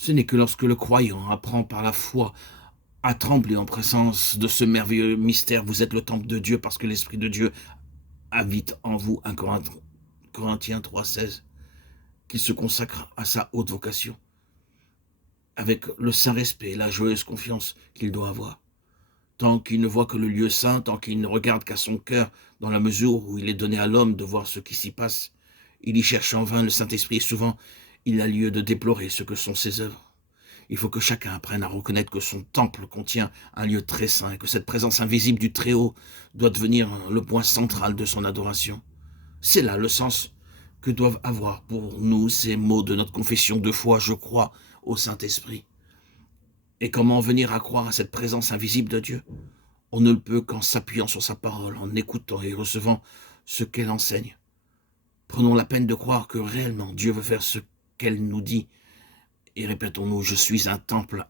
Ce n'est que lorsque le croyant apprend par la foi à trembler en présence de ce merveilleux mystère, vous êtes le temple de Dieu parce que l'Esprit de Dieu habite en vous, 1 Corinthiens 3,16, qu'il se consacre à sa haute vocation, avec le saint respect et la joyeuse confiance qu'il doit avoir. Tant qu'il ne voit que le lieu saint, tant qu'il ne regarde qu'à son cœur, dans la mesure où il est donné à l'homme de voir ce qui s'y passe, il y cherche en vain le Saint-Esprit et souvent il a lieu de déplorer ce que sont ses œuvres. Il faut que chacun apprenne à reconnaître que son temple contient un lieu très saint et que cette présence invisible du Très-Haut doit devenir le point central de son adoration. C'est là le sens que doivent avoir pour nous ces mots de notre confession de foi, je crois au Saint-Esprit. Et comment venir à croire à cette présence invisible de Dieu? On ne le peut qu'en s'appuyant sur sa parole, en écoutant et recevant ce qu'elle enseigne. Prenons la peine de croire que réellement Dieu veut faire ce qu'elle nous dit. Et répétons-nous, je suis un temple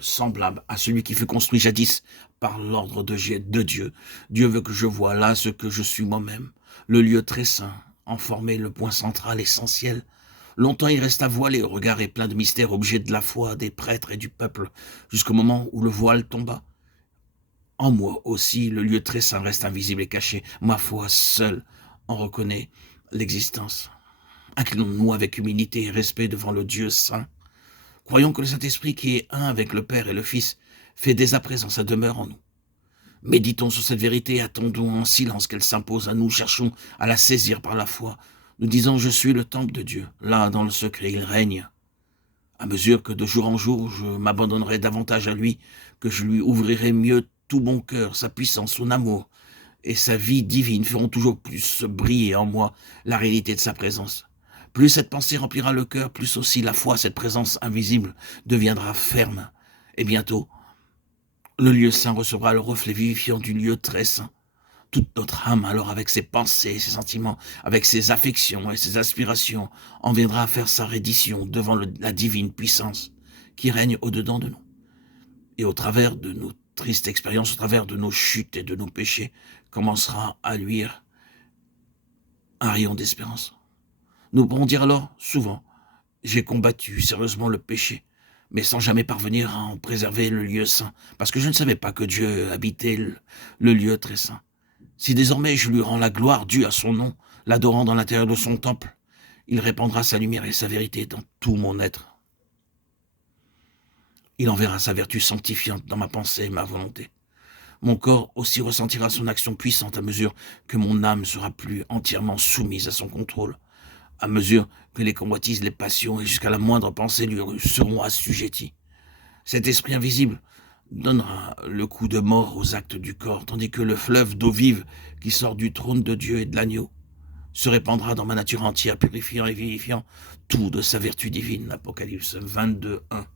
semblable à celui qui fut construit jadis par l'ordre de Dieu. Dieu veut que je voie là ce que je suis moi-même, le lieu très saint, en former le point central essentiel. Longtemps il resta voilé au regard et plein de mystères, objet de la foi des prêtres et du peuple, jusqu'au moment où le voile tomba. En moi aussi, le lieu très saint reste invisible et caché. Ma foi seule en reconnaît l'existence. Inclinons-nous avec humilité et respect devant le Dieu saint. Croyons que le Saint-Esprit, qui est un avec le Père et le Fils, fait dès à présent sa demeure en nous. Méditons sur cette vérité, attendons en silence qu'elle s'impose à nous, cherchons à la saisir par la foi. Nous disons, je suis le temple de Dieu. Là, dans le secret, il règne. À mesure que de jour en jour, je m'abandonnerai davantage à lui, que je lui ouvrirai mieux tout mon cœur, sa puissance, son amour et sa vie divine feront toujours plus briller en moi la réalité de sa présence. Plus cette pensée remplira le cœur, plus aussi la foi, cette présence invisible, deviendra ferme. Et bientôt, le lieu saint recevra le reflet vivifiant du lieu très saint. Toute notre âme, alors, avec ses pensées, ses sentiments, avec ses affections et ses aspirations, en viendra à faire sa reddition devant la divine puissance qui règne au-dedans de nous. Et au travers de nos tristes expériences, au travers de nos chutes et de nos péchés, commencera à luire un rayon d'espérance. Nous pourrons dire alors, souvent, j'ai combattu sérieusement le péché, mais sans jamais parvenir à en préserver le lieu saint, parce que je ne savais pas que Dieu habitait le lieu très saint. Si désormais je lui rends la gloire due à son nom, l'adorant dans l'intérieur de son temple, il répandra sa lumière et sa vérité dans tout mon être. Il enverra sa vertu sanctifiante dans ma pensée et ma volonté. Mon corps aussi ressentira son action puissante à mesure que mon âme sera plus entièrement soumise à son contrôle, à mesure que les convoitises, les passions et jusqu'à la moindre pensée lui seront assujetties. Cet esprit invisible donnera le coup de mort aux actes du corps, tandis que le fleuve d'eau vive qui sort du trône de Dieu et de l'agneau se répandra dans ma nature entière, purifiant et vivifiant tout de sa vertu divine. Apocalypse 22, 1.